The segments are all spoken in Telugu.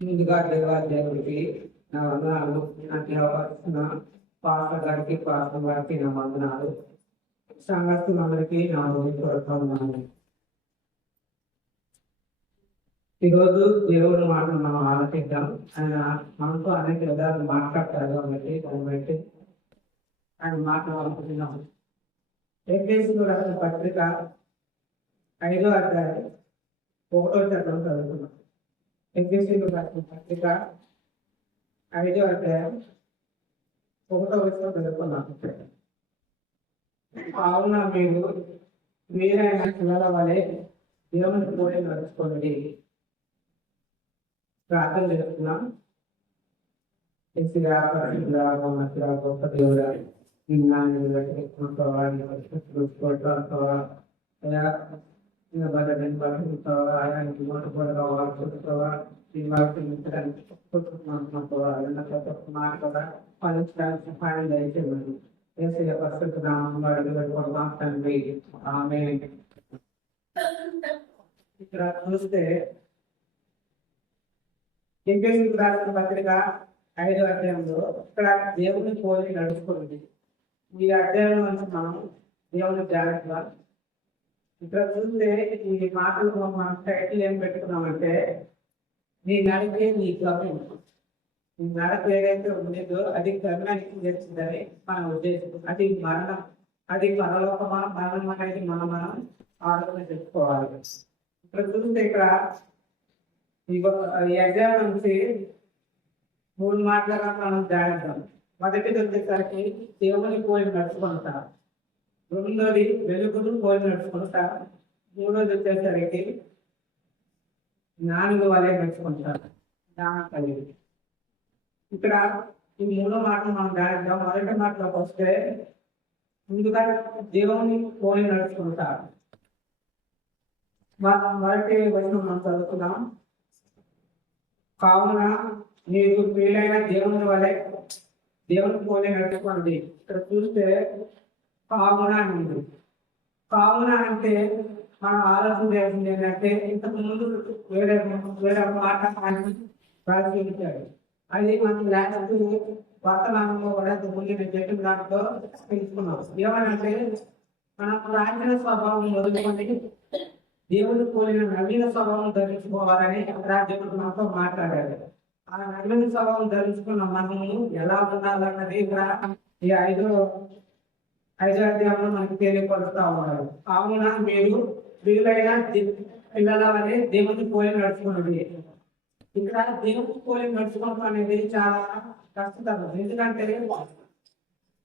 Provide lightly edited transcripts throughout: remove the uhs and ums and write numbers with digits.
ముందుగా దేవాదేవుడికి నా వందనాలు. నాకు అవకాశం పాస్టర్ గారికి పాస్టర్ గారికి నా వందనాలు. సంఘస్థులందరికీ నా వందనాలు. ఈరోజు దేవుడి మాటలు మనం ఆలోచిద్దాం. ఆయన మనతో అనేక విధాలు మాట్లాడతారు కాబట్టి దాన్ని బట్టి ఆయన మాటలు అనుకుంటున్నాం. ఎఫెసీయులకు రాసిన పత్రిక 5వ అధ్యాయం 1వ చరణం చదువుతున్నాం. ఎఫెసీయులకు రాసిన పత్రిక 5వ అధ్యాయం 1వ వచనం చదువుకున్నాం. కావున మీరైన పిల్లల వలె దేవుని పోలి నడుచుకోండి. ప్రార్థన చేస్తున్నాం. గొప్ప దేవుడా సహాయం దయచేయండి. పరిస్థితి తండ్రి ఆమె. ఇక్కడ చూస్తే ఎఫెసీయులకు రాసిన పత్రిక 5వ అధ్యాయంలో ఇక్కడ దేవుని పోలి నడుచుకోండి. ఈ అధ్యాయం నుంచి మనం దేవుని జాగ్రత్తగా ఇక్కడ చూస్తే ఈ మాటలు మనం టైటిల్ ఏం పెట్టుకున్నామంటే నీ నడికే నీ గమ్యం. నీ నడక ఏదైతే ఉండేదో అది గమ్యానికి చేస్తుందని మన ఉద్దేశం. అది మరణం, అది పరలోకమా మరణం అనేది మనం ఆలోచన చెప్పుకోవాలి. ఇక్కడ చూస్తే ఇక్కడ ఈ అధ్యాయం నుంచి 3 మాటలుగా మనం జాగ్రత్త. మొదటిది వచ్చేసరికి దేవుని పోలి నడుచుకుంటా, రెండోది వెలుగును పోలి నడుచుకుంటా, మూడోది వచ్చేసరికి జ్ఞానుల వలె నడుచుకుంటారు. జ్ఞానం కలిగి ఇక్కడ ఈ 3 మాటలు మనం జాగ్రత్త. మొదటి మాటలోకి వస్తే ముందుగా దేవుని పోలి నడుచుకుంటారు. మొదటి వచనం మనం చదువుతున్నాం. కావున మీరు వీలైన దేవుని వలె దేవుని పోలి నడుచుకోండి. ఇక్కడ చూస్తే కావున అని. కావున అంటే మనం ఆలోచన చేసింది ఏంటంటే ఇంతకు ముందు వేరే మాట రాసి ఉంచాడు. అది మనకి లేకపోతే వర్తమానంలో కూడా ముందు చెప్పిన దాంట్లో తెలుసుకున్నాం. ఏమనంటే మనం ప్రాచీన స్వభావం మొదలుకొని దేవుని పోలిన నవీన స్వభావం ధరించుకోవాలని రాజ్యకుడు మనతో మాట్లాడారు. ఆ నవీన స్వభావం ధరించుకున్న మనము ఎలా ఉండాలన్నది ఇక్కడ ఈ 5వ అధ్యాయంలో మనకి తెలియపరుస్తా ఉన్నారు. కావున మీరు వీలైన పిల్లల వలె దేవుని పోలి నడుచుకున్నది. ఇక్కడ దేవుని పోలి నడుచుకోవడం అనేది చాలా కష్టతరం. ఎందుకంటే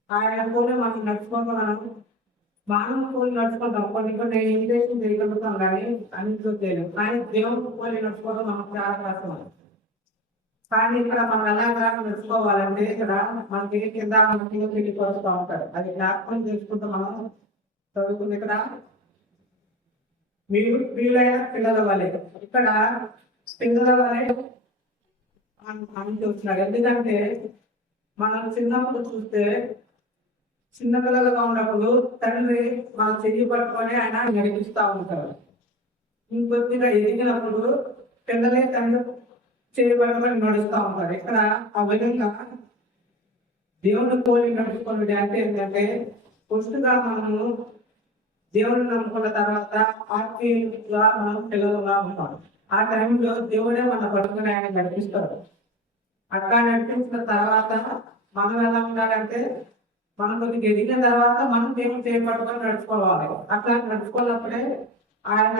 ఆయన పోలి మనం నడుచుకోవడం మానవ పోలి నడుచుకుంటాం. కొన్ని ఇంటేషన్ చేయగలుగుతాం కానీ అన్నింటిలో చేయలేము. కానీ దేవుని పోలి నడుచుకోవడం మనకు చాలా కష్టం. కానీ ఇక్కడ మనం ఎలాగా నడుచుకోవాలంటే ఇక్కడ మనకి కింద మనకి తెలియపరుస్తూ ఉంటారు. అది జ్ఞాపకం చేసుకుంటూ మనం చదువుకుంది. ఇక్కడ మీరు వీలైన పిల్లల వలె, ఇక్కడ పిల్లల వలె అని చూస్తున్నారు. ఎందుకంటే మనం చిన్నప్పుడు చూస్తే చిన్న పిల్లలుగా ఉన్నప్పుడు తండ్రి మనం చెయ్యి పట్టుకొని ఆయన నడిపిస్తూ ఉంటారు. ఇంకొద్దిగా ఎదిగినప్పుడు పిల్లలే తండ్రి చెయ్యి పట్టుకొని నడుస్తూ ఉంటారు. ఇక్కడ ఆ విధంగా దేవుని పోలి నడుచుకోండి అంటే ఏంటంటే పుష్టిగా మనము దేవుని నమ్ముకున్న తర్వాత ఆత్మీయంగా మనం పిల్లలుగా ఉంటాం. ఆ టైంలో దేవుడే మన పట్టుకుని ఆయన నడిపిస్తాడు. అట్లా నడిపించిన తర్వాత మనం ఎలా ఉండాలంటే మనం కొద్దిగా ఎదిగిన తర్వాత మనం దేవుని చేపట్టుకొని నడుచుకోవాలి. అట్లా నడుచుకోవాలప్పుడే ఆయన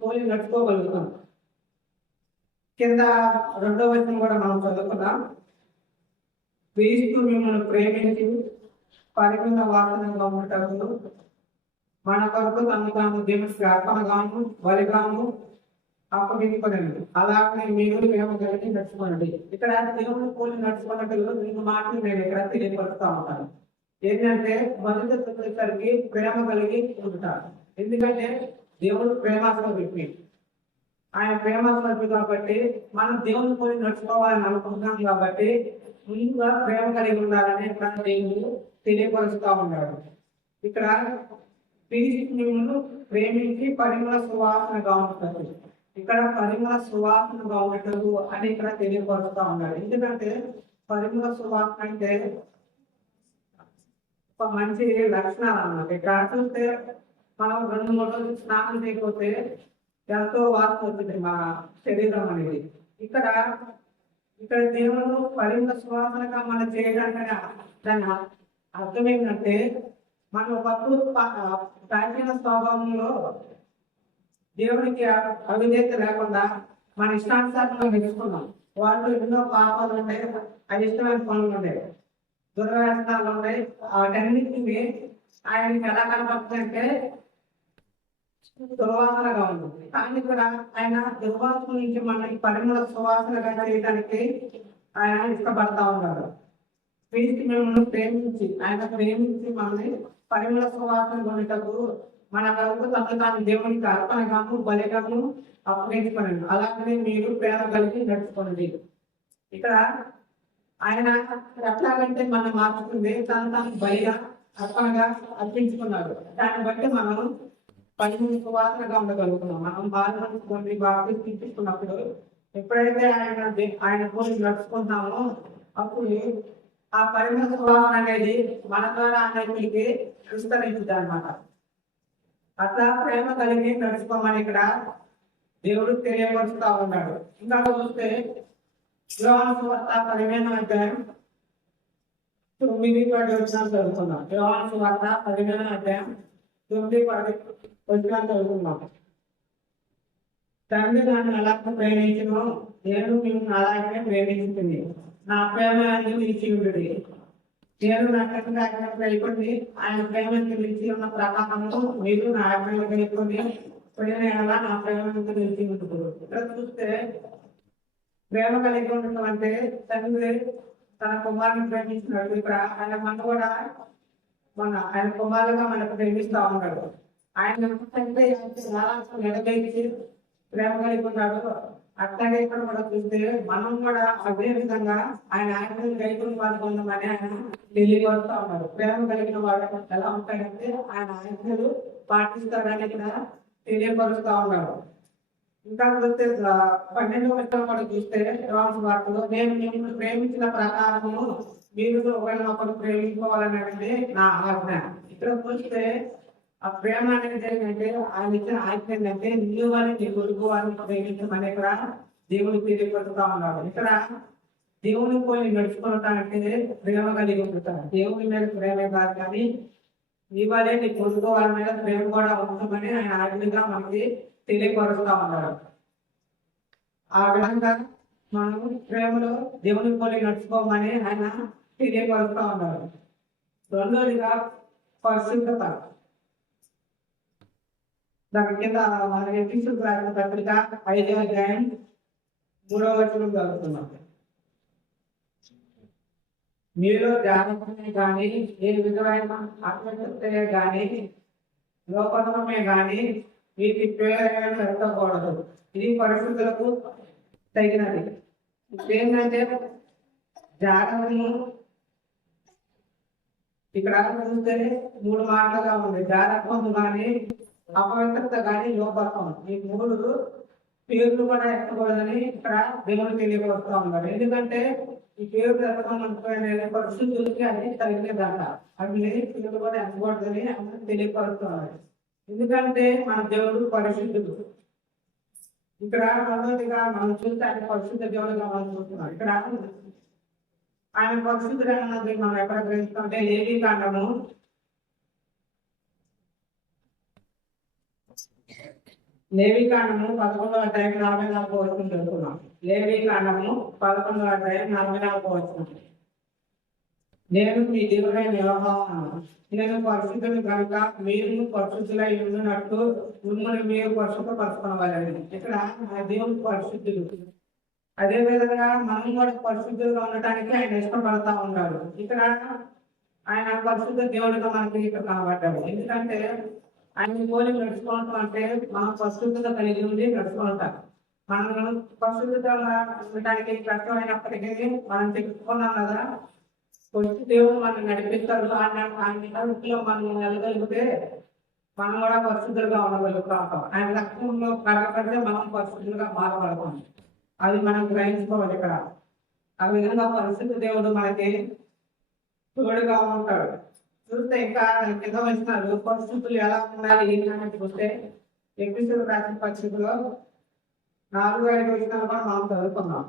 పోలి నడుచుకోగలుగుతాం. కింద 2వ వచనం కూడా మనం చదువుకున్నాం. క్రీస్తు మిమ్మల్ని ప్రేమించి పరిమిత వాసనగా ఉండటం మన కొరకు తను తాను దేవునికి అర్పణగాను బలిగాను అప్పగించుకోనండి. అలాగే మీరు ప్రేమ కలిగి నడుచుకోనండి. ఇక్కడ దేవుని పోలి నడుచుకున్నట్టు మీకు మాటలు నేను ఇక్కడ తెలియపరుస్తూ ఉంటాను. ఏంటంటే మొదటి వచ్చేసరికి ప్రేమ కలిగి ఉంటారు. ఎందుకంటే దేవుడు ప్రేమాస్వరూపి, ఆయన ప్రేమాస్వరూపి కాబట్టి మనం దేవుని పోలి నడుచుకోవాలని అనుకుంటున్నాం. కాబట్టి ముందుగా ప్రేమ కలిగి ఉండాలని ఇక్కడ దేవుడు తెలియపరుస్తూ ఉన్నాడు. ఇక్కడ మిమ్మల్ని ప్రేమించి పరిమళ సువాసనగా ఉంటుంది. ఇక్కడ పరిమళ సువాసనగా ఉండటం అని ఇక్కడ తెలియపరుస్తా ఉన్నారు. ఎందుకంటే పరిమళ సువాసన అంటే ఒక మంచి లక్షణాలు అన్నమాట. ఇక్కడ చూస్తే మనం 2-3 రోజులు స్నానం చేయకపోతే ఎంతో వాసన వచ్చింది మా శరీరం అనేది. ఇక్కడ ఇక్కడ దేవుడు పరిమళ సువాసనగా మనం చేయడానికి దాని అర్థం ఏంటంటే మనం ఒకప్పుడు ప్రాచీన స్వభావంలో దేవుడికి అవిధేయత లేకుండా మన ఇష్టానుసారంగా నిలుచుకున్నాం. వాళ్ళు ఎన్నో పాపాలు ఉన్నాయి, ఇష్టమైన పనులు ఉన్నాయి, దుర్వ్యసనాలు ఉన్నాయి. వాటన్నిటిని ఆయనకి ఎలా కనపడుతుందంటే దుర్వాసనగా ఉంటుంది. కానీ కూడా ఆయన దుర్వాసన నుంచి మనకి పరిమళ సువాసనగా చేయడానికి ఆయన ఇష్టపడతా ఉన్నారు. క్రీస్తు మిమ్మల్ని ప్రేమించి ఆయన ప్రేమించి మనల్ని పరిమళ సువాసన కొనేటప్పుడు మన వరకు తను దేవునికి అర్పణగాను బలిగాను అప్పగించుకోండి. అలాగనే మీరు ప్రేమ కలిగి నడుచుకోండి. ఇక్కడ ఆయన ఎట్లాగంటే మనం మార్చుకుంది తాను బలిగా అర్పణగా అర్పించుకున్నాడు. దాన్ని బట్టి మనం పరిమళ సువాసనగా ఉండగలుగుతున్నాం. మనం బాధపడుతుంది బాగా తీసుకున్నప్పుడు ఎప్పుడైతే ఆయన పోలి నడుచుకుంటామో అప్పుడు ఆ పరిమళ సువాసన అనేది మన ద్వారా అనేటికి విస్తరించింది అన్నమాట. అట్లా ప్రేమ కలిగి నడుచుకోమని ఇక్కడ దేవుడు తెలియపరుస్తా ఉన్నాడు. ఇంకా చూస్తే యోహాను సువార్త 15వ అధ్యాయం 9-10 చదువుకున్నాం. యోహాను సువార్త 15వ అధ్యాయం 9-10 చదువుకున్నాం. తండ్రి నన్ను ఎలా ప్రేమించును నేను మిమ్మల్ని అలాగే ప్రేమించుతుంది. నా ప్రేమ నిలిచి ఉంటుంది. నేను నా కన్నా అయిపోయింది. ఆయన ప్రేమ నిలిచి ఉన్న ప్రకారంలో మీరు నా ఆజ్ఞలు అయిపోయి ప్రేమ నా ప్రేమ నిలిచి ఉంటుంది. ఇక్కడ చూస్తే ప్రేమ కలిగి ఉండటం అంటే తండ్రి తన కుమారుని ప్రేమించినాడు. ఇక్కడ ఆయన మన కూడా ఆయన కుమారుగా మనకు ప్రేమిస్తా ఉన్నాడు. ఆయన నెలవేసి ప్రేమ కలిగి ఉన్నాడు. అట్లాగే ఇక్కడ కూడా చూస్తే మనం కూడా అదే విధంగా ఆయన ఆజ్ఞలు కలిగిన వాళ్ళు కొంతమంది ఆయన తెలియపరుస్తా ఉన్నారు. ప్రేమ కలిగిన వాళ్ళు ఎలా ఉంటాయంటే ఆయన ఆజ్ఞలు పాటిస్తాడని ఇక్కడ తెలియపరుస్తా ఉన్నారు. ఇంకా చూస్తే 12వ వచనం కూడా చూస్తే యోహాను వార్తలో నేను నిన్ను ప్రేమించిన ప్రకారము మీరు ఒకరినొకరు ప్రేమించుకోవాలనేది నా ఆజ్ఞ. ఇక్కడ చూస్తే ఆ ప్రేమ అనేది ఏంటంటే ఆయన ఇచ్చిన ఆజ్ఞ ఏంటంటే నీవు అని నీ కొడుకు వారిని ప్రేమించమని ఇక్కడ దేవుని తెలియపరుస్తా ఉన్నాడు. ఇక్కడ దేవుని పోయి నడుచుకుంటానంటే ప్రేమ కలిగి ఉంటాడు. దేవుని మీద ప్రేమే కాదు కానీ ఇవాళే నీ కొడుకు వారి మీద ప్రేమ కూడా ఉంటుందని ఆయన ఆజ్ఞగా మనకి తెలియపరుస్తా ఉన్నాడు. ఆ విధంగా మనం ప్రేమలో దేవుని పోలి నడుచుకోమని ఆయన తెలియపరుస్తా ఉన్నాడు. రెండోదిగా పరిశుద్ధత. దాని కింద మన ఎఫెసీయులకు రాసిన పత్రిక 5వ అధ్యాయం 3వ వచనం చదువుతున్నాం. మీలో జ్ఞానమే కానీ ఏ విధమైన ఆత్మశక్తే కానీ లోపమే కానీ వీటి ప్రేరణ ఎత్తకూడదు. ఇది పరిస్థితులకు తగినది. ఏంటంటే జాగ్రత్తను ఇక్కడ చూస్తే 3 మాటలుగా ఉంది. జాగ్రత్తం కానీ అపవిత్రత కానీ లోపత్వం. ఈ 3 పేర్లు కూడా ఎత్తకూడదని ఇక్కడ దేవుడు తెలియపరుస్తా ఉన్నారు. ఎందుకంటే ఈ పేరు ఎత్తడం అనుకునే పరిస్థితులకి అది తగిలేదంట. అవి పేర్లు కూడా ఎత్తకూడదని తెలియపరుస్తున్నారు. ఎందుకంటే మన దేవుడు పరిశుద్ధుడు. ఇక్కడ రెండోదిగా మనం చూస్తే ఆయన పరిశుద్ధ దేవుడుగా మనం చూస్తున్నాం. ఇక్కడ ఆయన పరిశుద్ధుడు అన్నది మనం ఎక్కడ గ్రహిస్తుంటే లేవీకాండము 11వ అధ్యాయం 44వ వచనం చదువుతున్నాం. లేవీకాండము 11వ అధ్యాయం 44వ వచనం. నేను మీ దేవుడైన యెహోవా, నేను పరిశుద్ధుని కనుక మీరు పరిశుద్ధులై ఉన్నట్టు మిమ్మల్ని మీరు పరిశుద్ధపరచుకోవాలని. ఇక్కడ ఆ దేవుడు పరిశుద్ధుడు. అదే విధంగా మనం కూడా పరిశుద్ధులుగా ఉండటానికి ఆయన ఇష్టపడతా ఉన్నాడు. ఇక్కడ ఆయన పరిశుద్ధ దేవుడిగా మనకి ఇక్కడ కనబడ్డాడు. ఎందుకంటే ఆయన పోలి నడుచుకోవటం అంటే మనం పరిశుద్ధత కలిగి ఉండి నడుచుకుంటాం. మనం పరిశుద్ధంగా ఉండటానికి కష్టమైనప్పటికీ మనం తెలుసుకున్నాం కదా, కొంచెం దేవుడు మనం నడిపిస్తాడు. ఆయన మనం వెళ్ళగలిగితే మనం కూడా పరిశుద్ధులుగా ఉండగలుగుతాం. ఆయన రక్తంలో కడగబడితే మనం పరిశుద్ధులుగా మారబడతాం. అది మనం గ్రహించుకోవాలి ఇక్కడ. ఆ విధంగా పరిశుద్ధ దేవుడు మనకి తోడుగా ఉంటాడు. చూస్తే ఇంకా కింద వచ్చినారు పరిస్థితులు ఎలా ఉండాలి ఏంటని చూస్తే ఎపిసోడ్ రాసిన పరిస్థితుల్లో 4-5 వచనాలు కూడా మనం చదువుకున్నాం.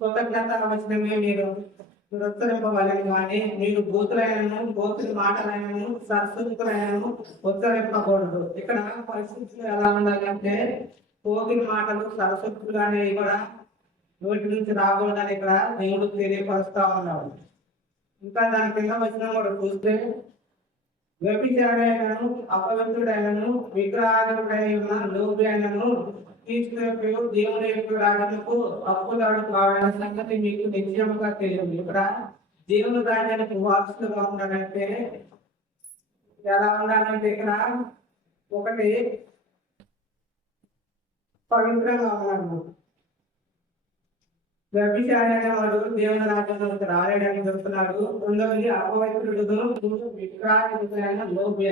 కృతజ్ఞత వచనమే మీరు ఉచ్చరింపవలని కానీ మీరు బూతులైనను బోతుల మాటలైనను సరస్వతులైనను ఉచ్చరింపకూడదు. ఇక్కడ పరిస్థితులు ఎలా ఉండాలి అంటే పోగిన మాటలు సరస్వతులు అనేవి కూడా నోటి నుంచి రాకూడదని ఇక్కడ దేవుడు తెలియపరుస్తా ఉన్నాడు. ఇంకా దాని కింద వచ్చిన కూడా చూస్తే వ్యభిచారైనను అపవిత్రుడైనను విగ్రహాధిపడైన లోబైనను తీసుకునే దేవుని యొక్క రాజ్యముకు అప్పులాడు కావాలన్న సంగతి మీకు నిశ్చయముగా తెలియదు. ఇక్కడ దేవుని రాజ్యానికి వారసులుగా ఉండాలంటే ఎలా ఉండాలంటే ఇక్కడ ఒకటి పవిత్రంగా ఉన్నాడు. వ్యభిచారైన వాడు దేవుని రాజ్యంలోకి రాలేడని చెప్తున్నాడు. రెండవది అపవిత్రుడు విగ్రహాధిపతులైన లోబి.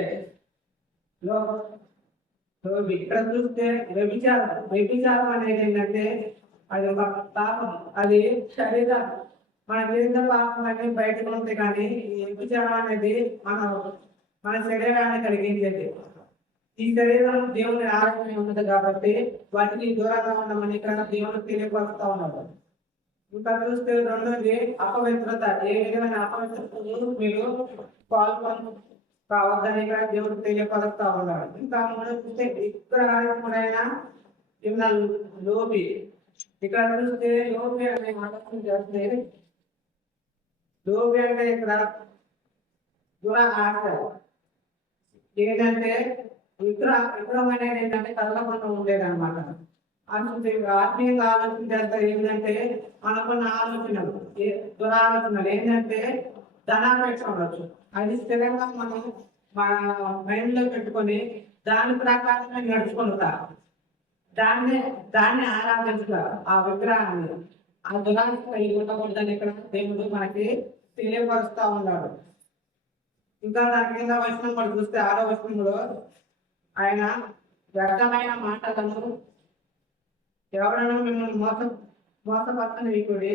ఇక్కడ చూస్తే వ్యభిచారం అనేది ఏంటంటే అది ఒక పాపం. అది శరీరం మన చేసిన పాపం అనేది బయటకు ఉంది. కానీ ఈ వ్యభిచారం అనేది మన శరీరాన్ని కలిగించేది. ఈ శరీరం దేవుని ఆరోగ్యం ఉన్నది కాబట్టి వాటికి దూరంగా ఉండమని ఇక్కడ దేవుడు తెలియపరుస్తా ఉన్నాడు. ఇంకా చూస్తే రెండోది అపవిత్రత. ఏ విధమైన అపవిత్రతలు మీరు పాల్గొన కావద్దని ఇక్కడ దేవుడు తెలియపరుస్తా ఉన్నాడు. ఇంకా మూడో చూస్తే విగ్రహాధిపతుడైన లోబి. ఇక్కడ చూస్తే లోబి అనే ఆలోచన చేస్తే లోబి అంటే ఇక్కడ దురాశ. ఏంటంటే విగ్రహం అనేది ఏంటంటే కళ్ళకుండా ఉండేది అనమాట. ఆత్మీయంగా ఆలోచన చేస్తే ఏంటంటే మనకున్న ఆలోచనలు దురాలోచనలు ఏంటంటే ధనాపేక్ష ఉండొచ్చు. అది స్థిరంగా మనం మన మైండ్ లో పెట్టుకొని దాని ప్రకారంగా నడుచుకుంటా దాన్ని ఆరాధించుతా ఆ విగ్రహాన్ని. ఆ దురాన్ని కలిగి ఉండకూడదని ఇక్కడ దేవుడు మనకి తెలియపరుస్తా ఉన్నాడు. ఇంకా దాని కింద వచనం కూడా చూస్తే 6వ వచనంలో ఆయన వ్యర్థమైన మాటలను ఎవరైనా మిమ్మల్ని మోసపరచని వీకుడి.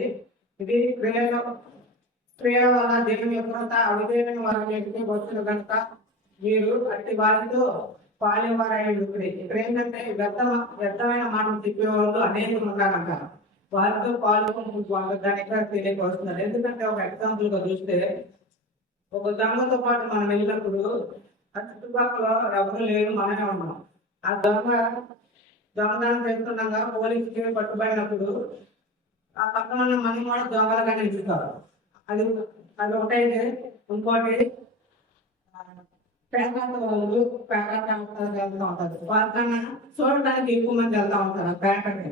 ఇది క్రియల వల్ల దేవుని యొక్క అవిధేయమైన వారి యొక్క వచ్చును కనుక మీరు అట్టి వారితో పాలేవారైన ఇక్కడ ఏంటంటే వ్యర్థమైన మాటలు చెప్పేవాళ్ళు అనేకలు ఉన్నారంట. వారితో పాల్గొనడానికి తెలియకొస్తున్నారు. ఎందుకంటే ఒక ఎగ్జాంపుల్ గా చూస్తే ఒక దొంగతో పాటు మనం వెళ్ళినప్పుడు ఆ చుట్టుపక్కల ఎవరు లేరు, మనమే ఉన్నాం. ఆ దొంగతనం చేస్తుండగా పోలీసుకి పట్టుబడినప్పుడు ఆ పక్కన ఉన్న మనం కూడా దొంగలుగా నిలుస్తారు. అది ఒకటైతే ఇంకోటి పేకాట వాళ్ళు పేకాట వెళ్తూ ఉంటారు. వాళ్ళకన్నా చూడటానికి ఎక్కువ మంది వెళ్తూ ఉంటారు పేకాటకి.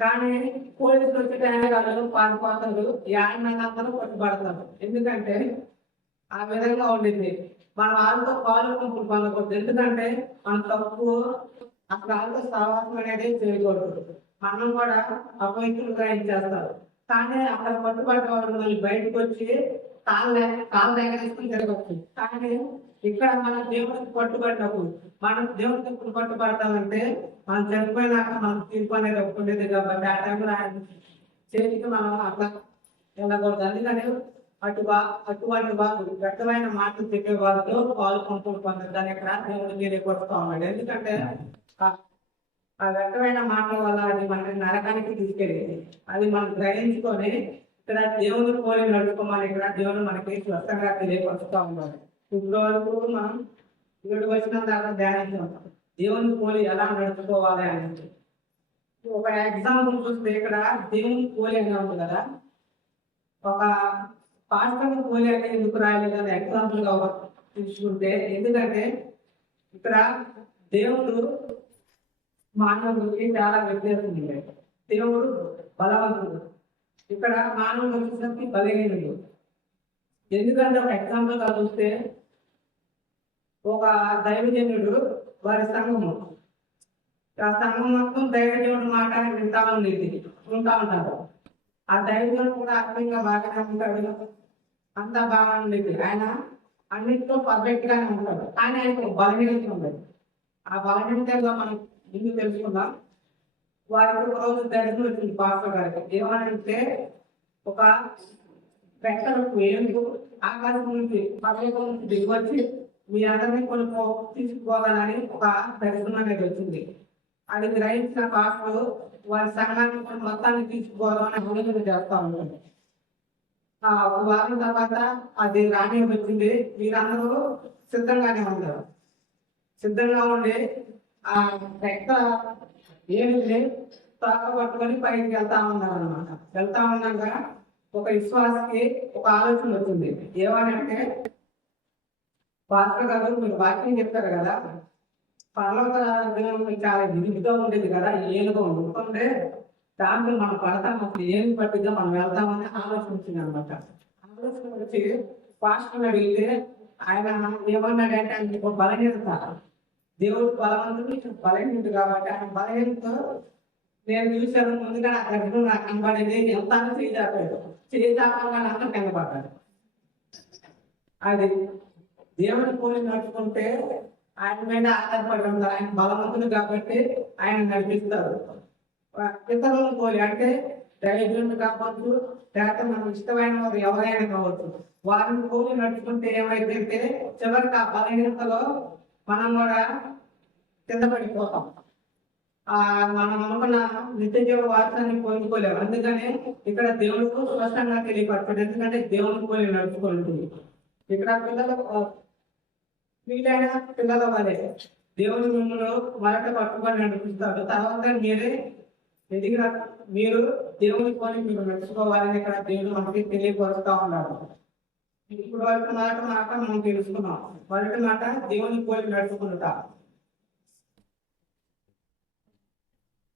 కానీ పోలీసులు వచ్చే టైంలో పారిపోతారు, యాడనందరూ పట్టుబడతారు. ఎందుకంటే ఆ విధంగా ఉండింది. మన వాళ్ళతో పాల్గొనప్పుడు పొందకూడదు. ఎందుకంటే మన తప్పు అక్కడ వాళ్ళతో సహవాసం అనేది చేయకూడదు. మనం కూడా అపవిత్రులుగా ఇచ్చేస్తారు. కానీ అక్కడ పట్టుబడ్డ వాళ్ళు మళ్ళీ బయటకు వచ్చి కాళ్ళ దగ్గర తీసుకుని తిరగచ్చు. కానీ ఇక్కడ మనం దేవుడికి పట్టుబడినప్పుడు మనం దేవుడికి ఎప్పుడు పట్టుబడతామంటే మనం చనిపోయినాక మనం తీర్పు అనేది ఒప్పుకుండేది కాబట్టి ఆ టైంలో ఆయన చేతికి మనం అట్లా వెళ్ళకూడదు. అందుకని అటువంటి వాళ్ళు వ్యక్తమైన మాటలు చెప్పే వాళ్ళతో పాల్గొంటూ పొందని ఇక్కడ దేవుడు తెలియపరుస్తూ ఉన్నాడు. ఎందుకంటే ఆ వ్యక్తమైన మాటల వల్ల అది మనకి నరకానికి తీసుకెళ్ళేది. అది మనం గ్రహించుకొని ఇక్కడ దేవుని పోలి నడుచుకోమని ఇక్కడ దేవుడు మనకి స్పష్టంగా తెలియపరుస్తూ ఉన్నాడు. ఇప్పుడు వరకు మనం 7 వచనం దాకా ధ్యానించాం దేవుని పోలి ఎలా నడుచుకోవాలి అని. ఒక ఎగ్జాంపుల్ చూస్తే ఇక్కడ దేవుని పోలి అని ఉంది కదా, ఒక పాస్టర్ పోలి అంటే ఎందుకు రాయలేదు అని ఎగ్జాంపుల్ గా తీసుకుంటే, ఎందుకంటే ఇక్కడ దేవుడు మానవుడికి చాలా వ్యత్యాసం ఉంది. దేవుడు బలవంతుడు, ఇక్కడ మానవుడు వచ్చేసరికి బలహీనుడు. ఎందుకంటే ఒక ఎగ్జాంపుల్ గా చూస్తే ఒక దైవజనుడు వారి సంఘము, ఆ సంఘం మొత్తం దైవజనుడు మాట ఉంటా ఉంటారు. ఆ దైవజనుడు కూడా ఆత్మీయంగా బాగానే ఉంటాడు, అంతా బాగా ఉండేది. ఆయన అన్నింటిలో పర్ఫెక్ట్ గానే ఉంటాడు, కానీ ఆయనకు ఒక బలహీనత ఉండదు. ఆ బలహీనతగా మనం ముందు తెలుసుకుందాం. వారికి ఒక రోజు దర్శనం వచ్చింది పాస్టర్ గారికి. ఏమనంటే ఒక పెట్టలకు ఏనుగు ఆకాశం నుంచి పర్వతం నుంచి దిగివచ్చి మీ అందరినీ కొన్ని తీసుకుపోవాలని ఒక దర్శనం అనేది వచ్చింది. అది గ్రహించిన పాస్టర్ వారి సంఘాన్ని కొన్ని మొత్తాన్ని తీసుకుపోవాలని ఆలోచన చేస్తా ఉంటాడు. ఒక వారం తర్వాత అది రాణి వచ్చింది. వీరందరూ సిద్ధంగానే ఉంటారు. సిద్ధంగా ఉండి ఆ రెక్క ఏమిటి తాక పట్టుకొని పైకి వెళ్తా ఉన్నారు అనమాట. వెళ్తా ఉన్నాక ఒక విశ్వాసకి ఒక ఆలోచన వచ్చింది. ఏమని అంటే, పాస్టర్ గారు మీరు వాక్యం చెప్తారు కదా, పర్వత చాలా దిగుగా ఉండేది కదా, ఏనుగా ఉంటుంటే దాంట్లో మనం పడతాం, అసలు ఏమి పట్టిద్దా మనం వెళ్తామని ఆలోచన వచ్చింది అనమాట. ఆలోచన వచ్చి పాస్టర్ అడిగితే ఆయన ఏమన్నాడంటే ఆయన ఒక బలహీనత, దేవుడు బలవంతుడు బలహీనత కాబట్టి ఆయన బలహీనత నేను చూశాను. ముందుగా నా దగ్గర నాకు కనబడింది, ఎంతాను చేయదాపాడు, చేయదాపగా నాకు కనబడ్డాడు. అది దేవుని పోలి నడుచుకుంటే ఆయన మీద ఆధారపడి ఉంటారు. ఆయన బలవంతుడు కాబట్టి ఆయన నడిపిస్తారు. ఇతరులను పోలి అంటే దైవజనుడు కావచ్చు, లేకపోతే మనకు ఇష్టమైన వారు ఎవరైనా కావచ్చు, వారిని పోలి నడుచుకుంటే ఏమైందంటే చివరికి ఆ బలహీనతలో మనం కూడా కింద పడిపోతాం. మనం అనుకున్న నిత్య జీవ వార్తని పొందుకోలేము. అందుకని ఇక్కడ దేవుడికి స్పష్టంగా తెలియపడతాడు. ఎందుకంటే దేవుని పోలి నడుచుకుంటుంది. ఇక్కడ పిల్లలు వీలైన పిల్లల వలె దేవుని మిమ్మల్ని మొదట పట్టుకొని నడిపిస్తాడు. తర్వాత మీరే ఎదిగిన మీరు దేవుని పోలి మీరు నడుచుకోవాలని ఇక్కడ దేవుడు మనకి తెలియపరుస్తూ ఉన్నాడు. ఇప్పుడు వరకు మాట మనం తెలుసుకున్నాం. మొదటి మాట దేవుని పోలి నడుచుకుంటా.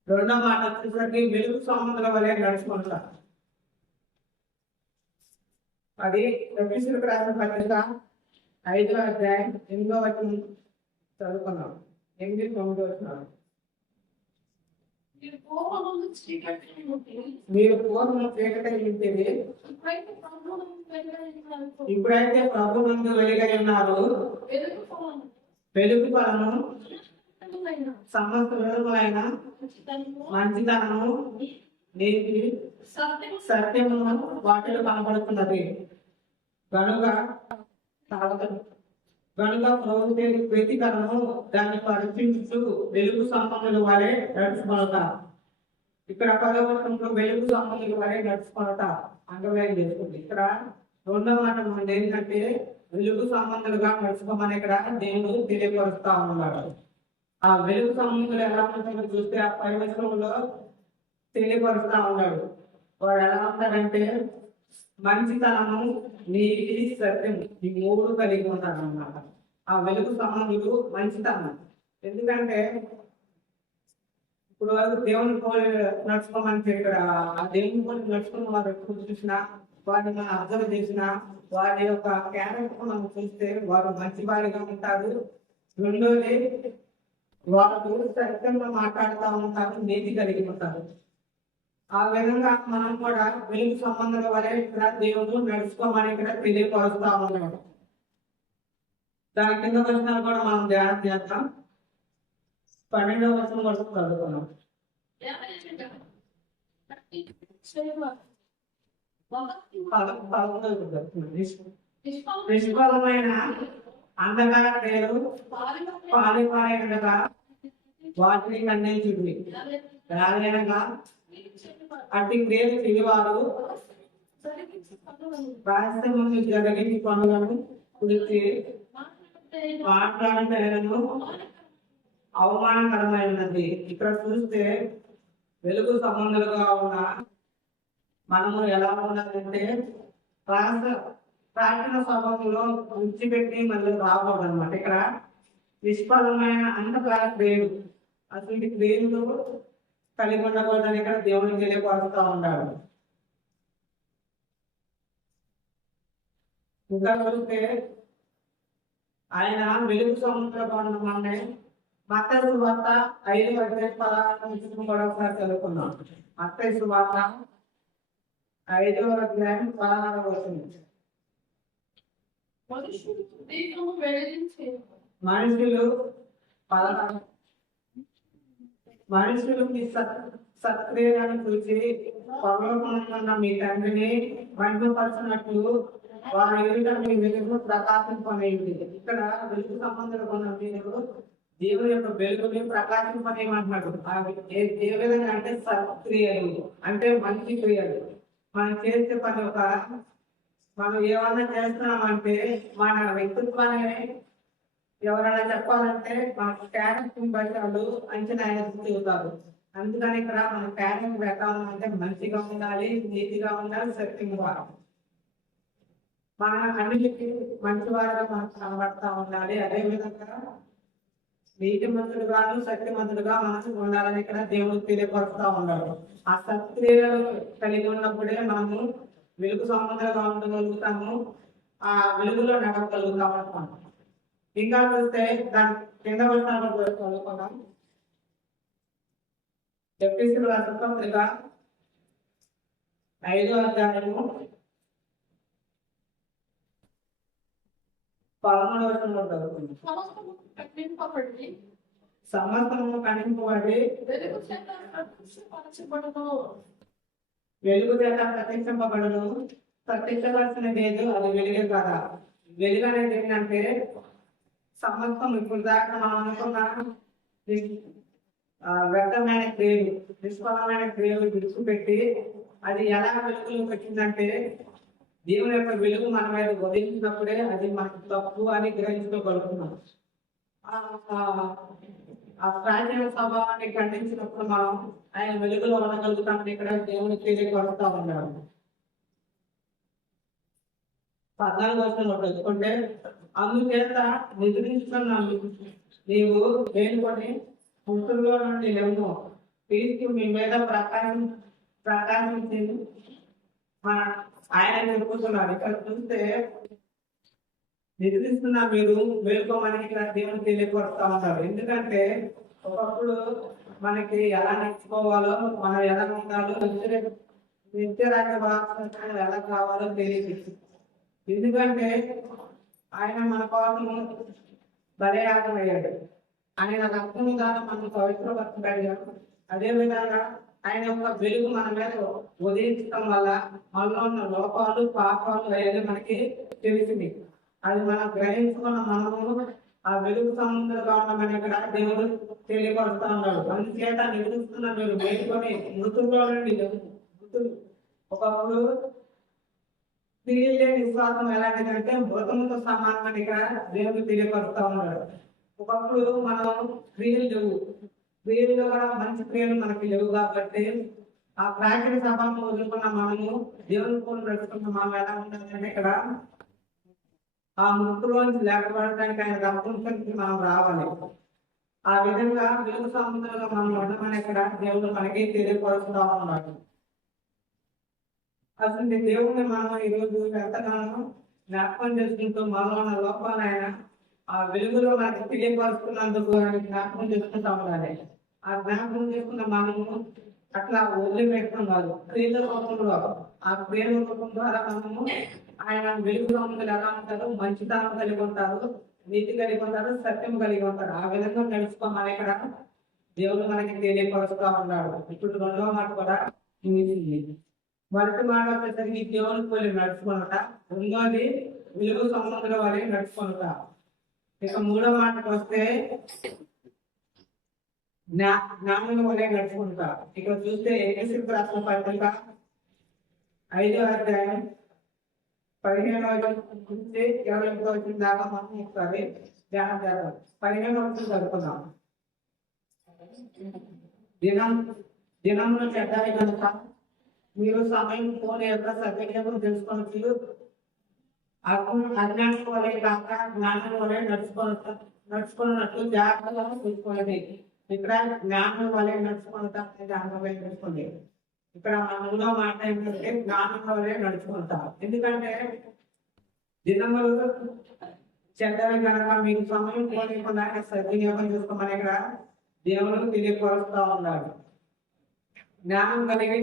రెండో మాట వచ్చేసరికి వెలుగు సముద్ర వలె నడుచుకుంటా. అది ఎఫెసీయులకు రాసిన పత్రిక 5వ అధ్యాయం 8వ వచనం చదువుకున్నాం. 8-9 వచనాలు. మీరు పూర్వము చీకటి ఉంటేది, ఇప్పుడైతే ప్రభునందు వెలుగై ఉన్నారు. వెలుగు ఫలము సమస్త విధములైన మంచితనము, నీతి, సత్యము వాటిలో కనబడుతున్నది. కనుక ప్రతికరము దాన్ని పరిశీలిస్తూ వెలుగు సంపన్నుల వారే నడుచుకొనట. ఇక్కడ 10వ వచనంలో వెలుగు సంపన్నుల వారే నడుచుకొనట అంగవేయం చేసుకుంది. ఇక్కడ రెండవ మాట మనది ఏంటంటే వెలుగు సంబంధులుగా నడుచుకోమని ఇక్కడ దేవుడు తెలియపరుస్తా ఉన్నాడు. ఆ వెలుగు సంబంధులు ఎలా ఉంటుందో చూస్తే ఆ 10వ వచనంలో తెలియపరుస్తా ఉన్నాడు. వాడు ఎలా ఉంటాడంటే మంచితనము, నీతి, సత్యం ఈ 3 కలిగి ఉంటాడు అన్నమాట. ఆ వెలుగు సంబంధులు మంచితనం. ఎందుకంటే ఇప్పుడు వరకు దేవుని పోలి నడుచుకోమని ఇక్కడ ఆ దేవుని పోలి నడుచుకున్న వారు ఎప్పుడు చూసినా, వారిని మనం అబ్జర్వ్ చేసినా, వారి యొక్క క్యారెక్టర్ మనం చూస్తే వారు మంచి వారిగా ఉంటారు. రెండోది వారు సత్యంగా మాట్లాడుతూ ఉంటారు, నీతి కలిగి ఉంటారు. ఆ విధంగా మనం కూడా వెలుగు సంబంధాల వరే ఇక్కడ దేవుడు నడుచుకోమని ఇక్కడ తెలియపరుస్తా ఉన్నాడు. దాని కింద వచనాలు కూడా మనం ధ్యానం చేద్దాం. 12వ వచనం వరకు చదువుకున్నాం. నిష్ఫలమైన అంధకార పేరు పాలిపాయనగా వాటిని ఖండించుంది. రాలేనగా అట్టి క్రియలు తెలివారు రహస్యము జరిగిన పనులను గురించి మాట్లాడటం అవమానకరమైనది. ఇక్కడ చూస్తే వెలుగు సంబంధాలుగా ఉన్న మనము ఎలా ఉండాలంటే ప్రాచీన స్వభావంలో విడిచిపెట్టి మళ్ళీ రాకూడదు అనమాట. ఇక్కడ నిష్ఫలమైన అంధకార క్రియలు, అటువంటి క్రియలు కలిగి ఉండకూడదని ఇక్కడ దేవుడికి తెలియపరుస్తూ ఉంటాడు. ఇంకా చూస్తే ఆయన వెలుగు సముద్రంలో ఉన్నమని మత్తయి సువార్త 5వ అధ్యాయం 16 నుంచి కూడా ఒకసారి చదువుకున్నాం. మత్తయి సువార్త 5వ అధ్యాయం 16వ వచనం. మనుషులు దీపము వెలిగించే మనుషులు పదహారు మనుషులు మీ సత్క్రియలను చూసి పరలోకమున్న మీ తండ్రిని మహిమపరచినట్లు వారి ఎదుట మీ వెలుగు ప్రకాశింపనేది. ఇక్కడ వెలుగు సంబంధం ఉన్న మీరు దేవుని యొక్క వెలుగుని ప్రకాశింపనేయమంటున్నాడు. ఏ విధంగా అంటే సత్క్రియలు అంటే మంచి క్రియలు. మనం చేసే పని మనం ఏమన్నా చేస్తున్నామంటే మన వ్యక్తిత్వాన్ని ఎవరైనా చెప్పాలంటే మన క్యారెక్టర్ బట్టి వాళ్ళు అంచనా చెబుతారు. అందుకని ఇక్కడ మన క్యారెక్టర్ ఎట్లా ఉండాలంటే మంచిగా ఉండాలి, నీతిగా ఉండాలి, సత్యంగా మన అన్నిటికీ మంచివారుగా మనకు కనబడతా ఉండాలి. అదేవిధంగా నీతిమంతుడుగాను సత్యమంతుడుగా మనసు ఉండాలని ఇక్కడ దేవుడు తెలియపరుస్తా ఉన్నాడు. ఆ సత్క్రియలు కలిగి ఉన్నప్పుడే మనము వెలుగు సంబంధంగా ఉండగలుగుతాము, ఆ వెలుగులో నడవగలుగుతాం అంటాం. ఇంకా చూస్తే దాని కింద వర్షాలు చదువుకున్నాం. ఎఫెసీయుల రాసిన పత్రిక 5వ అధ్యాయము 13వ వచనంలో చదువుకుందాం. సమస్తము కనింపబడి వెలుగు చేత ప్రత్యక్షింపబడును. ప్రత్యక్షపరచిన లేదు, అది వెలుగే కదా. వెలుగు అనేది ఏంటంటే సమస్తం ఇప్పుడు దాకా మనం అనుకున్న వ్యర్థమైన క్రియలు, నిష్ఫలమైన క్రియలు విడిచిపెట్టి అది ఎలా వెలుగులోకి వచ్చిందంటే దేవుని యొక్క వెలుగు మన మీద ఉదయించినప్పుడే అది మనకు తప్పు అని గ్రహించుకోగలుగుతున్నాం. ఆ ప్రాచీన స్వభావాన్ని ఖండించినప్పుడు మనం ఆయన వెలుగులో ఉండగలుగుతామని ఇక్కడ దేవుని తెలియపడుతూ ఉన్నాడు. 14వ వచనంలో చదువుకుంటే అందుచేత నిద్రించుకున్నాను నీవు మేలుకొని మృతుల్లో నుండి లేవు, క్రీస్తు మీ మీద ప్రకాశించి ఆయన చెప్పుతున్నాడు. ఇక్కడ చూస్తే నిద్రిస్తున్న మీరు మేలుకోమని ఇక్కడ దేవుని తెలియపరుస్తా ఉంటారు. ఎందుకంటే ఒకప్పుడు మనకి ఎలా నడుచుకోవాలో, మనం ఎలా ఉండాలో, నిత్యరాజ్య భాష ఎలా కావాలో తెలియదు. ఎందుకంటే ఆయన మన కోసం బలియాగమయ్యాడు. ఆయన రక్తము ద్వారా మనం పవిత్రపరచబడ్డాడు. అదే విధంగా ఆయన యొక్క వెలుగు మన మీద ఉదయించడం వల్ల మనలో ఉన్న లోపాలు, పాపాలు అనేది మనకి తెలిసింది. అది మనం గ్రహించుకున్న మనము ఆ వెలుగు సంబంధంగా ఉన్నామని ఇక్కడ దేవుడు తెలియపరుస్తా ఉన్నాడు. అందుచేత నిద్రిస్తున్న మీరు మేలుకొని మృతుల్లో నుండి మృతులు. ఒకప్పుడు క్రియలు లేని విశ్వాసం ఎలాంటిదంటే మృతముతో సమానమని ఇక్కడ దేవుడు తెలియపరుస్తా ఉన్నాడు. ఒకప్పుడు మనం క్రియలు లేవు, క్రియల్లో కూడా మంచి క్రియలు మనకి లేవు కాబట్టి ఆ ప్రాచీన సభను వదులుకున్న మనము దేవుని పూలు పెట్టుకున్న మనం ఎలా ఉండాలంటే ఇక్కడ ఆ మృతులోంచి లేకపోవడానికి ఆయన రక్తంకి మనం రావాలి. ఆ విధంగా వెలుగు సముద్రంలో మనం ఉండమని ఇక్కడ దేవుడు మనకి తెలియపరుస్తూ ఉన్నాడు. అసలు దేవుడిని మనం ఈరోజు ఎంతగానో జ్ఞాపకం చేసుకుంటూ మనలో ఉన్న లోపాలు ఆయన ఆ వెలుగులో మనకి తెలియపరుస్తున్నందుకు ఆయన జ్ఞాపకం చేసుకుంటా ఉండాలి. ఆ జ్ఞాపకం చేసుకున్న మనము అట్లా వదిలిపెట్టుకున్నారు క్రియల రూపంలో. ఆ క్రియల రూపం ద్వారా మనము ఆయన వెలుగు సముద్రులు ఎలా ఉంటారు, మంచితనం కలిగి ఉంటారు, నీతి కలిగి ఉంటారు, సత్యం కలిగి ఉంటారు. ఆ విధంగా నడుచుకోమని ఇక్కడ దేవుడు మనకి తెలియపరుస్తూ ఉన్నాడు. ఇప్పుడు 2వ మాట కూడా మొదటి మాట వచ్చేసరికి దేవుని పోలి నడుచుకున్నట, రెండోది వెలుగు సముద్రుల వల్ల నడుచుకున్నట. ఇక 3వ మాటకు వస్తే జ్ఞానుల వల్లే నడుచుకుంటా. ఇక్కడ చూస్తే ఎఫెసీయులకు రాసిన పత్రిక 5వ అధ్యాయం 15వ నుంచి 21వ వచనం దాకా మనం ఒకసారి ధ్యానం చేద్దాం. 15వ వచనం చదువుకుందాం. దినంలో చెడ్డాయి కనుక మీరు సమయం పోనీ యొక్క సద్వినియోగం తెలుసుకోవచ్చు. అజ్ఞానం వలె కాక జ్ఞానం వలె నడుచుకున్నట్లు జాగ్రత్తగా చూసుకోండి. ఇక్కడ జ్ఞానం వలె నడుచుకుంటాం జాగ్రత్తగా నడుచుకోండి. ఇక్కడ మనలో మాట ఏంటంటే జ్ఞానం వలె నడుచుకుంటాం. ఎందుకంటే దినములు చెడ్డవి కనుక మీకు సమయం పోనీయకుండా సద్వినియోగం చేసుకోమని ఇక్కడ దేవుడు తెలియపరుస్తూ ఉన్నాడు. జ్ఞానం కలిగి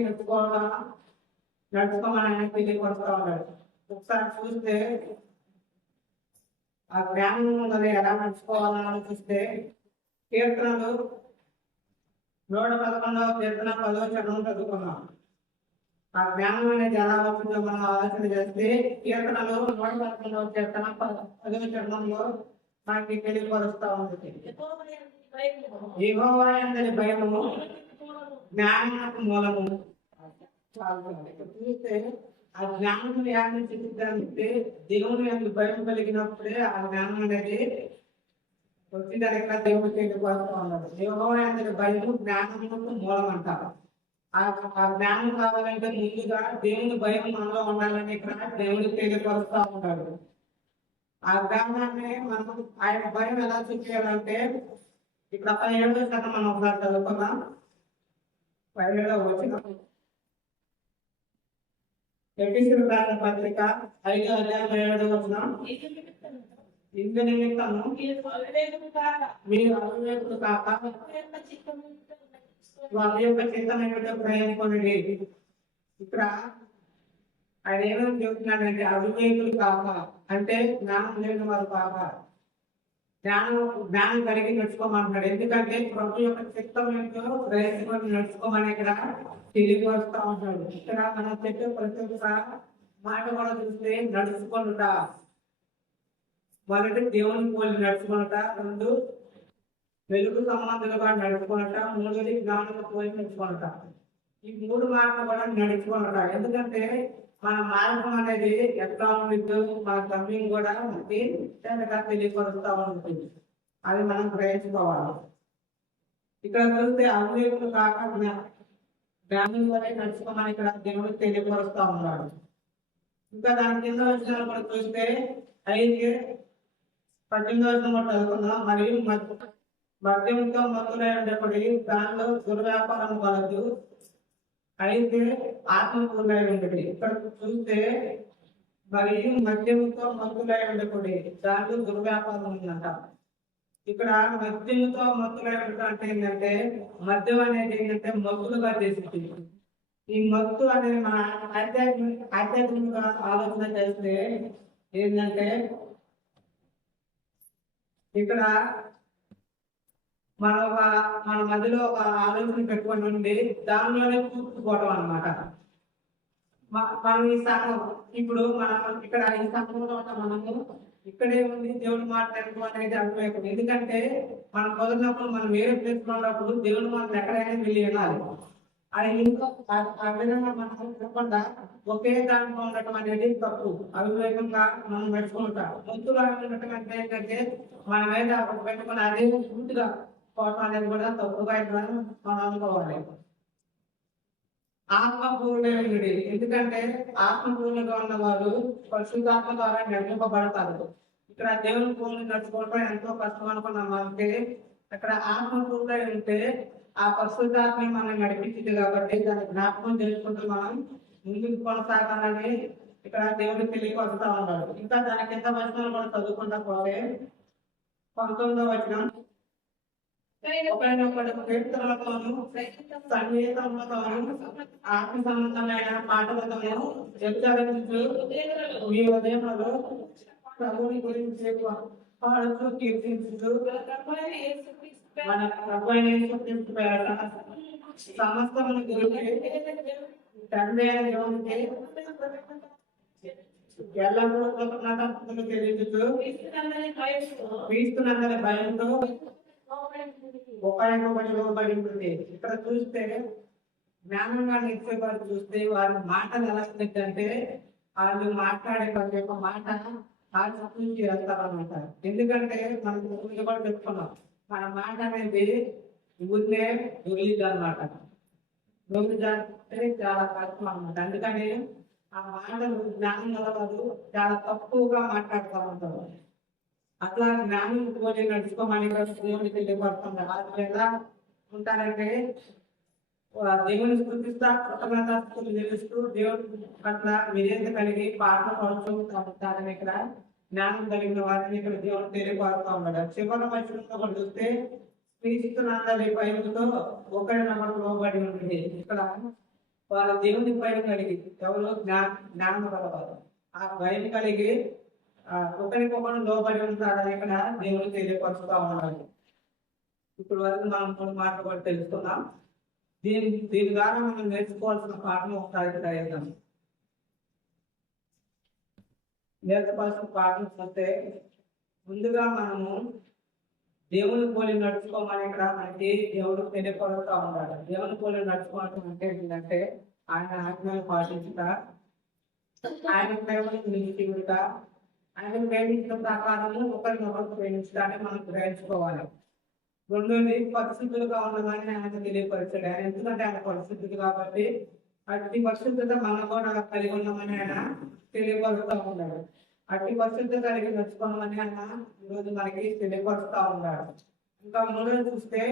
నడుచుకోమని ఆయన తెలియపరుస్తూ ఉన్నాడు. ఒకసారి చూస్తే ఆ జ్ఞానం ఉన్నది ఎలా నడుచుకోవాలని ఆలోచిస్తే కీర్తనలు 111వ కీర్తన 10వ చరణం చదువుకున్నాం. ఆ జ్ఞానం అనేది ఎలా వస్తుందో మనం ఆలోచన చేస్తే కీర్తనలు 111వ కీర్తన 10వ చరణంలో మనకి తెలియపరుస్తూ ఉంటుంది. యెహోవా యందలి భయము జ్ఞానమునకు మూలము. చూస్తే ఆ జ్ఞానం యాన్ని చూపించాలంటే దేవుని యొక్క భయం కలిగినప్పుడే ఆ జ్ఞానం అనేది వచ్చి దానికి దేవుడు తెలియపరుస్తూ ఉన్నాడు. యెహోవా యందలి భయము జ్ఞానమునకు మూలం అంటారు. ఆ జ్ఞానం కావాలంటే ముందుగా దేవుని భయం మనలో ఉండాలని ఇక్కడ దేవుడు తెలియపరుస్తూ ఉంటాడు. ఆ జ్ఞానాన్ని మనం ఆయన భయం ఎలా చూపించాలంటే ఇక్కడ 17వ శతం మనం ఒకసారి చదువుకున్నాం. 17వ వచనం ఎఫెసీయులకు రాసిన పత్రిక 5వ అధ్యాయం 17వ వచనం. ఇందు నిమిత్తము మీరు అవివేకులు కాక వారి యొక్క చిత్తమైన ప్రయాణించుకోండి. ఇక్కడ ఆయన ఏమేమి చెబుతున్నాడంటే అవివేకులు కాక అంటే జ్ఞానం లేని వారు కాక జ్ఞానం కలిగి నడుచుకోమంటున్నాడు. ఎందుకంటే ప్రభు యొక్క చిత్తం ఏంటో ప్రయత్నం నడుచుకోమని ఇక్కడ తెలియపరుస్తూ ఉంటాడు. ఇక్కడ మనం చెప్పే ప్రతి ఒక్క మాట కూడా చూస్తే నడుచుకొనుట, మొదటి దేవుని పోలి నడుచుకొనుట, 2 వెలుగు సంబంధులుగా నడుచుకొనుట, 3 జ్ఞానం పోలి నడుచుకొనుట. ఈ 3 మాటలు కూడా నడుచుకొనుట. ఎందుకంటే మన మార్గం అనేది ఎట్లా ఉంటుందో మన గమ్యం కూడా మనకి తెలియపరుస్తూ ఉంటుంది. అది మనం గ్రహించుకోవాలి. ఇక్కడ చూస్తే అవివేకులు కాక జ్ఞానం వల్ల నడుచుకోమని ఇక్కడ దేవుడు తెలియపరుస్తూ ఉన్నాడు. ఇంకా దాని కింద వచ్చిన కూడా చూస్తే 5:18 కూడా చదువుకుందాం. మరియు మద్యంతో మత్తులై ఉండేపడి దానిలో దుర్వ్యాపారం కలదు, అయితే ఆత్మపూర్ణై ఉండేది. ఇక్కడ చూస్తే మరియు మద్యముతో మత్తులై ఉండేపడి దానిలో దుర్వ్యాపారం ఉందంట. ఇక్కడ మద్యముతో మత్తులై ఉండటం అంటే ఏంటంటే మద్యం అనేది ఏంటంటే మత్తులుగా చేసింది. ఈ మత్తు అనేది మన ఆధ్యాత్మిక ఆలోచన చేస్తే ఏంటంటే ఇక్కడ మన మధ్యలో ఒక ఆలోచన పెట్టుకొని ఉండి దానిలోనే కూర్చుకోవడం అనమాట. మనం ఈ సంఘం ఇప్పుడు మనం ఇక్కడ ఈ సంఘంలో ఉన్న మనము ఇక్కడే ఉంది దేవుడి మాట్లాడుకో అనేది అభిప్రాయం. ఎందుకంటే మనం కుదిరినప్పుడు మనం వేరే ప్లేస్ ఉన్నప్పుడు దేవుడి మాట ఎక్కడైనా వెళ్ళి వెళ్ళాలి. అది ఇంకో ఆ విధంగా మనం చెప్పకుండా ఒకే దాంట్లో ఉండటం అనేది తప్పు. అవివేకంగా మనం నడుచుకుంటాం. ముందుగా ఉండటం అంటే ఏంటంటే మన మీద పెట్టుకుని అదే పూర్తిగా పోవటం అనేది కూడా తప్పుగా ఇక్కడ మనం అనుకోవాలి. ఆత్మపూర్ణుడి, ఎందుకంటే ఆత్మపూర్ణుగా ఉన్నవారు పరిశుద్ధాత్మ ద్వారా నడిపింపబడతారు. ఇక్కడ దేవుని పూర్ణి నడుచుకోవడం ఎంతో కష్టం అనుకున్నాం. అంటే అక్కడ ఆత్మపూర్ణుడై ఉంటే ఆ పరిశుద్ధాత్మ మనం నడిపించింది కాబట్టి దాన్ని జ్ఞాపకం చేసుకుంటూ మనం ముందుకు కొనసాగాలని ఇక్కడ దేవుడికి తెలియపరుస్తూ ఉన్నాడు. ఇంకా దాని కింద వచనాలు కూడా చదువుకుంటా పోతే 19వ వచనం ఒకరినొకడు కీర్తనలతోనూ సంగీతములతోనూ ఆత్మ సంబంధమైన పాటలతోనూ ఉచ్చరించుచు మీ హృదయములలో ప్రభువుని గురించి పాడుతూ కీర్తించుచు మన ప్రభు అయిన యేసుక్రీస్తు పేరట సమస్తమును గురించి తండ్రి అయిన దేవునికి ఎల్లప్పుడూ కృతజ్ఞతాస్తుతులు చెల్లించుచు క్రీస్తునందరి భయంతో ఉపయోగపడి ఉంటుంది. ఇక్కడ చూస్తే జ్ఞానంగా నిలిచేవారు చూస్తే వారి మాటలు ఎలా ఉందంటే వాళ్ళు మాట్లాడే ప్రతి ఒక్క మాట ఆలోచించి చేస్తారన్నమాట. ఎందుకంటే మనం ముందు కూడా చెప్పుకున్నాం, మన మాట అనేది ఊరినే దొరికిద్ది అనమాట. దొరికి చాలా కష్టం అనమాట. అందుకని ఆ మాటలు జ్ఞానం గలవారు చాలా తక్కువగా మాట్లాడుతూ ఉంటారు. అట్లా జ్ఞానం పోటీ నడుచుకోమని దేవుని తెలియపడుతున్నారు. వాళ్ళు ఎలా ఉంటారంటే దేవుని స్ఫూర్తిస్తా కృతజ్ఞతాస్తుతులు చెల్లిస్తూ దేవుని పట్ల విధేయత కలిగి పాటలు పడుతూ ఉంటారని ఇక్కడ జ్ఞానం కలిగిన వారిని ఇక్కడ దేవుడు తెలియపడుతూ ఉన్నాడు. చివరి వచనంలో కూడా చూస్తే క్రీస్తునందరి భయముతో ఒకరినొకరు లోబడి ఉంటుంది. ఇక్కడ వాళ్ళ దేవుని భయం కలిగి ఎవరు జ్ఞానం కలవారు. ఆ భయం కలిగి ఒకరికొకరు లోబడి ఉంటారని ఇక్కడ దేవుడు తెలియపరుస్తూ ఉన్నాడు. ఇప్పుడు వరకు మనం కొన్ని మాటలు కూడా తెలుసుకున్నాం. దీని ద్వారా మనం నేర్చుకోవాల్సిన పాఠం ఒకసారి ప్రయత్నం. నేర్చుకోవాల్సిన పాఠం చూస్తే ముందుగా మనము దేవుని పోలి నడుచుకోమని ఇక్కడ మనకి దేవుడు తెలియపరుస్తూ ఉన్నాడు. దేవుని పోలి నడుచుకోవడం అంటే ఏంటంటే ఆయన ఆజ్ఞలు పాటించుట, ఆయన ప్రేమను నిలిచివుట, ఆయన ప్రేమించిన ప్రకారము ఒకరినొకరు ప్రేమించడాన్ని మనం గ్రహించుకోవాలి. రెండోది పరిశుద్ధులుగా ఉండమని ఆయన తెలియపరిచాడు. ఆయన ఎందుకంటే ఆయన పరిశుద్ధుడు కాబట్టి అట్టి పరిశుద్ధత మనం కూడా కలిగి ఉన్నామని ఆయన తెలియపరుస్తూ ఉన్నాడు. అట్టి పరిశుద్ధత కలిగి నడుచుకోమని ఆయన ఈరోజు మనకి తెలియపరుస్తూ ఉన్నాడు. ఇంకా మూడోది చూస్తే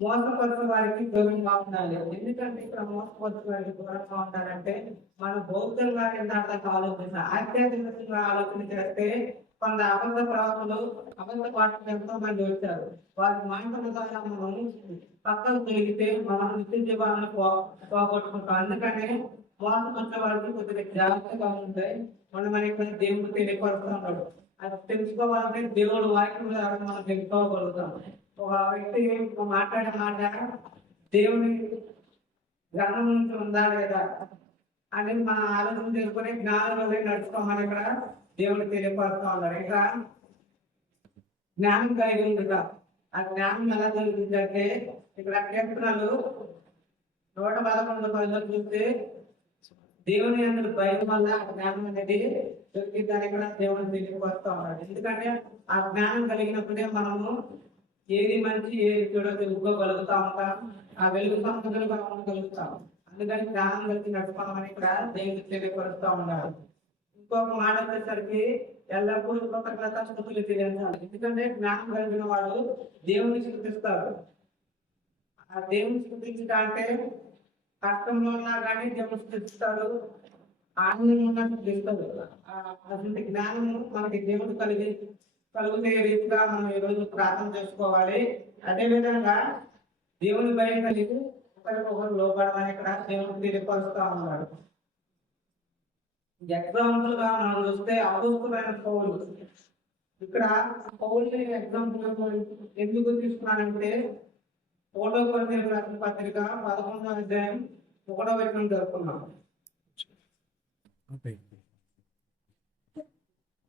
మోసపరుచు వారికి దూరంగా ఉండాలి. ఎందుకంటే ఇక్కడ మోసపరుచు వారికి దూరంగా ఉండాలంటే మన భౌతికంగా ఎంత ఆలోచన ఆధ్యాత్మికంగా ఆలోచన చేస్తే కొంత అబద్ధ ప్రవర్తనలు అబద్ధ పాటలు ఎంతో మంది వచ్చారు. వారి మాటల ద్వారా మనం పక్కకు తొలిగితే మనం నిత్య జీవాలను పోగొట్టుకుంటాం. అందుకనే మోసపరిచే వారికి కొద్దిగా జాగ్రత్తగా ఉంటే మనం ఇక్కడ దేవుడు తెలియపరుస్తున్నాడు. అది తెలుసుకోవాలంటే దేవుడు వాక్యం ద్వారా మనం తెలుసుకోగలుగుతాం. ఒక వ్యక్తి మాట్లాడే మాట దేవుని గ్రంథం నుంచి ఉందా లేదా అనేది మన ఆలోచన చేసుకుని జ్ఞానంలో నడుచుకోమని ఇక్కడ దేవుడు తెలియపరుస్తూ ఉన్నారు. ఇంకా జ్ఞానం కలిగి ఉందిగా ఆ జ్ఞానం ఎలా జరుగుతుందంటే ఇక్కడ కీర్తనలు 111 చూస్తే దేవుని అందరూ భయం వల్ల ఆ జ్ఞానం అనేది దొరికిద్దని కూడా దేవుడు తెలియపరుస్తూ ఉన్నాడు. ఎందుకంటే ఆ జ్ఞానం కలిగినప్పుడే మనము ఏది మంచి ఏది చెడో తెలుసుకోగలుగుతా ఉంటాం. ఆ వెలుగు సంబంధులుగా ఉండగలుగుతాం. అందుకని జ్ఞానం కలిగి నడుచుకోమని ఇక్కడ దేవుడు తెలియపరుస్తూ ఉన్నారు. ఇంకొక మాట వచ్చేసరికి ఎల్లప్పుడూ కృతజ్ఞత స్తుతులు చెల్లించాలి. ఎందుకంటే జ్ఞానం కలిగిన వాళ్ళు దేవుని స్తుతిస్తారు. ఆ దేవుని స్తుతించడం అంటే కష్టంలో ఉన్నా కానీ దేవుని స్తుతిస్తారు, ఆనందంలో ఉన్నా స్తుతిస్తారు. అటువంటి జ్ఞానము మనకి దేవుడు కలుగునే రీతిగా మనం ఈరోజు ప్రార్థన చేసుకోవాలి. అదేవిధంగా దేవుని భయం కలిగి ఒకరికొకరు లోపడమని ఇక్కడ దేవుడు తెలియపరుస్తూ ఉన్నాడు. ఎగ్జాంపుల్ గా మనం చూస్తే అపోస్తులైన పౌలు, ఇక్కడ పౌలుని ఎగ్జాంపుల్ ఎందుకు తీసుకున్నానంటే 1వ కొరింథీయులకు రాసిన పత్రిక 11వ అధ్యాయం 1వ వచనం జరుపుకున్నాం.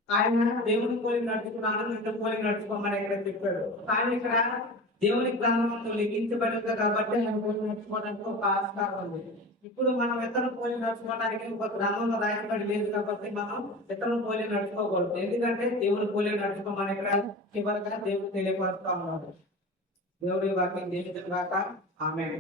ఆయన దేవుని పోలి నడుచుకున్నాను, నిన్ను పోలి నడుచుకోమని ఇక్కడ చెప్పాడు. కానీ ఇక్కడ దేవుని గ్రంథంలో లిఖించబడి ఉంది కాబట్టి ఆయన పోలి నడుచుకోవడానికి ఒక ఆస్కారం ఉంది. ఇప్పుడు మనం ఇతరులు పోలి నడుచుకోవడానికి ఒక గ్రంథంలో రాయబడి లేదు కాబట్టి మనం ఇతరులు పోలి నడుచుకోకూడదు. ఎందుకంటే దేవుని పోలి నడుచుకోమని ఇక్కడ చివరిగా దేవుడు తెలియపరుస్తూ ఉన్నాడు. దేవుడి వాక్యం దీవించుగాక. ఆమేన్.